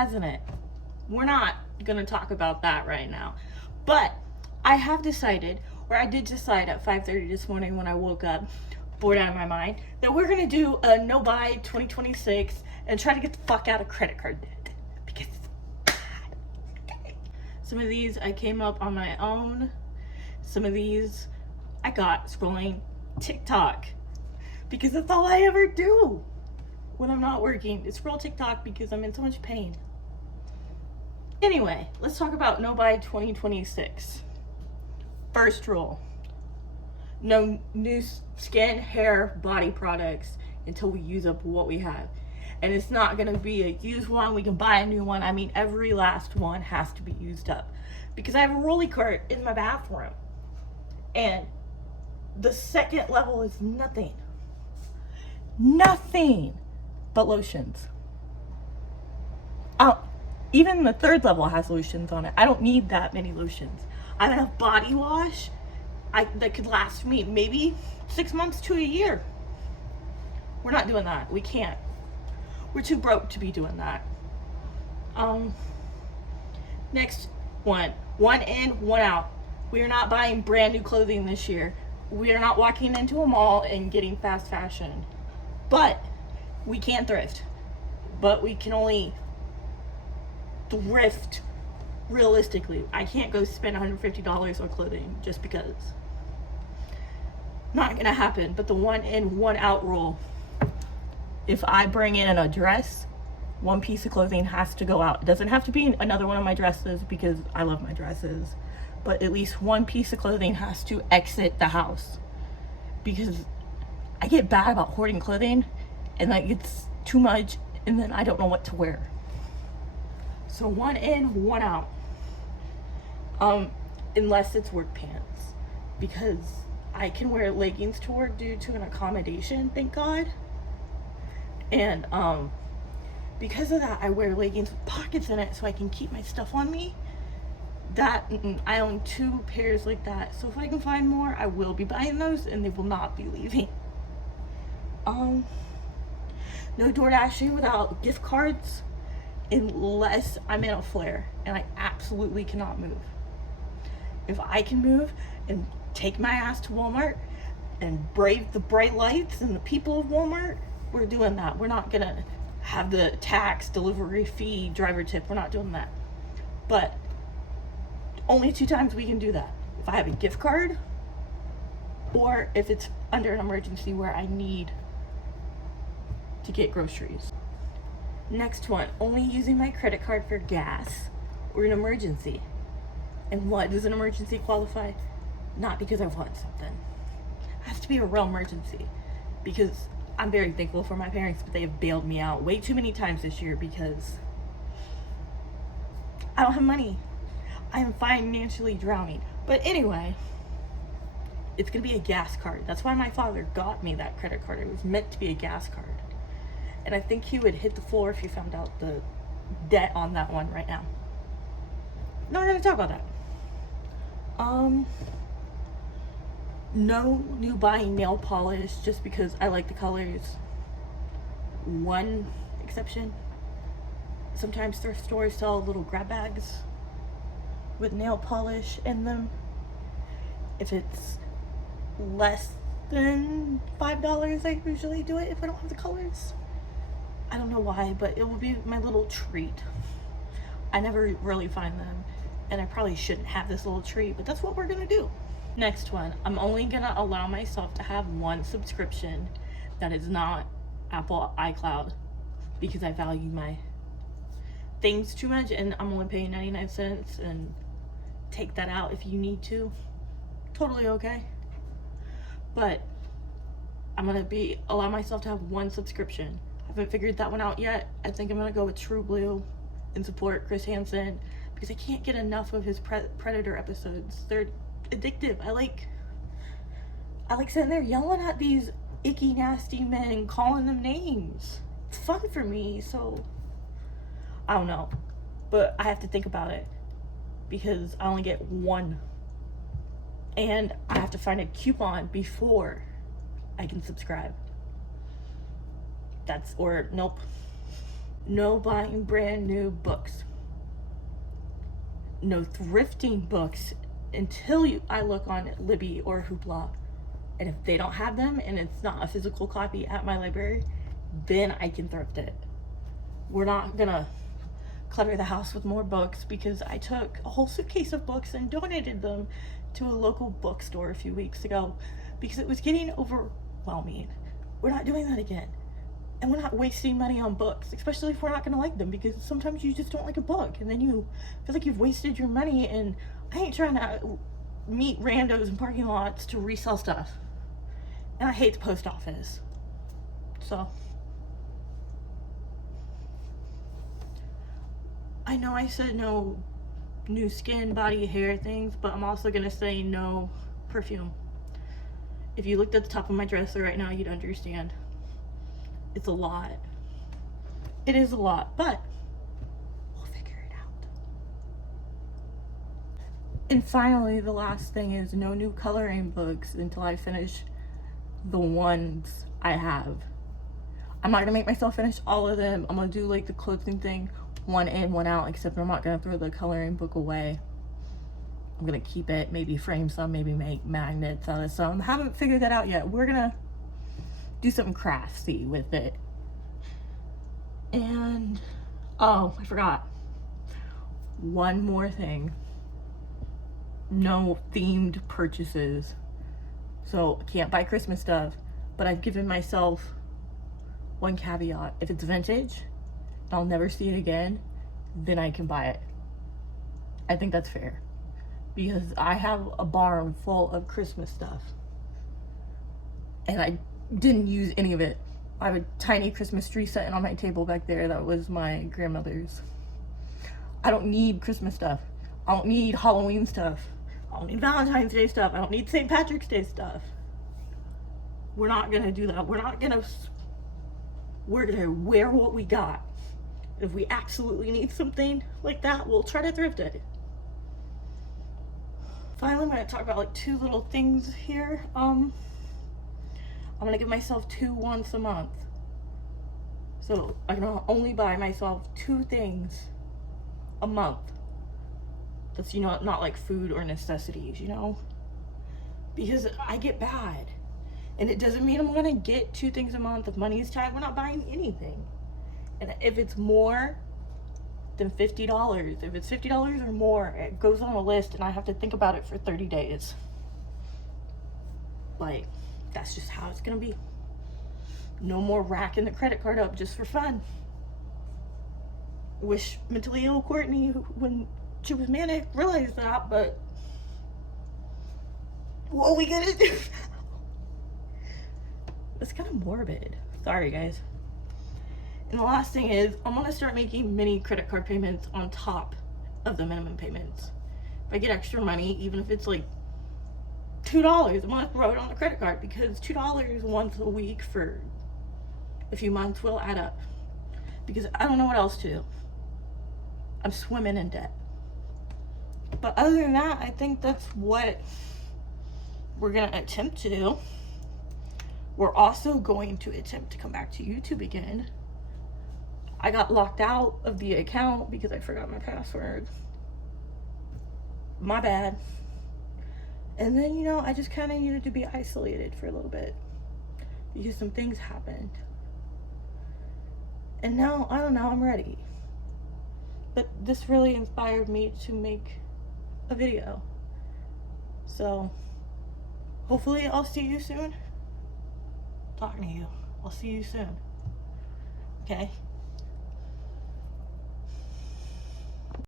hasn't it? We're not gonna talk about that right now. But I have decided, or I did decide at 5:30 this morning when I woke up, bored out of my mind, that we're gonna do a no buy 2026 and try to get the fuck out of credit card debt. Because it's bad. Some of these I came up on my own. Some of these I got scrolling TikTok. Because that's all I ever do when I'm not working, is scroll TikTok because I'm in so much pain. Anyway, let's talk about no buy 2026. First rule: no new skin, hair, body products until we use up what we have. And it's not gonna be a used one, we can buy a new one. I mean, every last one has to be used up. Because I have a rolly cart in my bathroom. And the second level is nothing but lotions. Even the third level has lotions on it. I don't need that many lotions. I have enough body wash that could last me maybe 6 months to a year. We're not doing that. We can't. We're too broke to be doing that. Next one in, one out. We are not buying brand new clothing this year. We are not walking into a mall and getting fast fashion. But we can thrift. But we can only thrift realistically. I can't go spend $150 on clothing just because. Not gonna happen. But the one in, one out rule. If I bring in a dress, one piece of clothing has to go out. It doesn't have to be another one of my dresses because I love my dresses. But at least one piece of clothing has to exit the house. Because I get bad about hoarding clothing and like it's too much and then I don't know what to wear. So one in, one out. Unless it's work pants. Because I can wear leggings to work due to an accommodation, thank God. And because of that, I wear leggings with pockets in it so I can keep my stuff on me. I own 2 pairs like that, so if I can find more, I will be buying those and they will not be leaving. No DoorDashing without gift cards unless I'm in a flare and I absolutely cannot move. If I can move and take my ass to Walmart and brave the bright lights and the people of Walmart, we're doing that. We're not gonna have the tax, delivery fee, driver tip. We're not doing that. But only 2 times we can do that. If I have a gift card or if it's under an emergency where I need to get groceries. Next one, only using my credit card for gas or an emergency. And what does an emergency qualify? Not because I want something. It has to be a real emergency. Because I'm very thankful for my parents, but they have bailed me out way too many times this year because I don't have money. I am financially drowning. But anyway, it's gonna be a gas card. That's why my father got me that credit card. It was meant to be a gas card. And I think he would hit the floor if he found out the debt on that one right now. No, we're gonna talk about that. No new buying nail polish just because I like the colors. One exception. Sometimes thrift stores sell little grab bags with nail polish in them. If it's less than $5, I usually do it if I don't have the colors. I don't know why, but it will be my little treat. I never really find them, and I probably shouldn't have this little treat, but that's what we're gonna do. Next one, I'm only gonna allow myself to have one subscription that is not Apple iCloud because I value my things too much, and I'm only paying 99 cents, and take that out if you need to. Totally okay. But I'm gonna allow myself to have one subscription. I haven't figured that one out yet. I think I'm gonna go with True Blue and support Chris Hansen because I can't get enough of his Predator episodes. They're addictive. I like sitting there yelling at these icky, nasty men and calling them names. It's fun for me, so I don't know. But I have to think about it because I only get one. And I have to find a coupon before I can subscribe. Nope. No buying brand new books. No thrifting books until I look on Libby or Hoopla. And if they don't have them and it's not a physical copy at my library, then I can thrift it. We're not gonna clutter the house with more books because I took a whole suitcase of books and donated them to a local bookstore a few weeks ago because it was getting overwhelming. We're not doing that again. And we're not wasting money on books, especially if we're not going to like them, because sometimes you just don't like a book and then you feel like you've wasted your money. And I ain't trying to meet randos in parking lots to resell stuff. And I hate the post office. So I know I said no new skin, body, hair things, but I'm also going to say no perfume. If you looked at the top of my dresser right now, you'd understand. It's a lot. It is a lot, but we'll figure it out. And finally, the last thing is no new coloring books until I finish the ones I have. I'm not gonna make myself finish all of them. I'm gonna do like the clothing thing, one in, one out, except I'm not gonna throw the coloring book away. I'm gonna keep it, maybe frame some, maybe make magnets out of some. Haven't figured that out yet. We're gonna do something crafty with it. And oh, I forgot one more thing. No themed purchases. So I can't buy Christmas stuff, but I've given myself one caveat. If it's vintage, I'll never see it again, then I can buy it. I think that's fair because I have a barn full of Christmas stuff and I didn't use any of it. I have a tiny Christmas tree sitting on my table back there that was my grandmother's. I don't need Christmas stuff. I don't need Halloween stuff. I don't need Valentine's Day stuff. I don't need St. Patrick's Day stuff. We're not gonna do that. We're gonna wear what we got. If we absolutely need something like that, we'll try to thrift it. Finally, I'm gonna talk about like two little things here. I'm gonna give myself 2 once a month. So I can only buy myself 2 things a month. That's, you know, not like food or necessities, you know? Because I get bad. And it doesn't mean I'm gonna get 2 things a month. If money is tight, we're not buying anything. And if it's more than $50, if it's $50 or more, it goes on a list and I have to think about it for 30 days. Like, that's just how it's gonna be. No more racking the credit card up just for fun. Wish mentally ill Courtney, when she was manic, realized that, but what are we gonna do? It's kind of morbid. Sorry, guys. And the last thing is, I'm gonna start making mini credit card payments on top of the minimum payments. If I get extra money, even if it's like $2, I'm gonna throw it on the credit card because $2 once a week for a few months will add up. Because I don't know what else to do. I'm swimming in debt. But other than that, I think that's what we're gonna attempt to do. We're also going to attempt to come back to YouTube again. I got locked out of the account because I forgot my password. My bad. And then, you know, I just kind of needed to be isolated for a little bit because some things happened. And now, I don't know, I'm ready. But this really inspired me to make a video. So, hopefully I'll see you soon. Talking to you. I'll see you soon. Okay?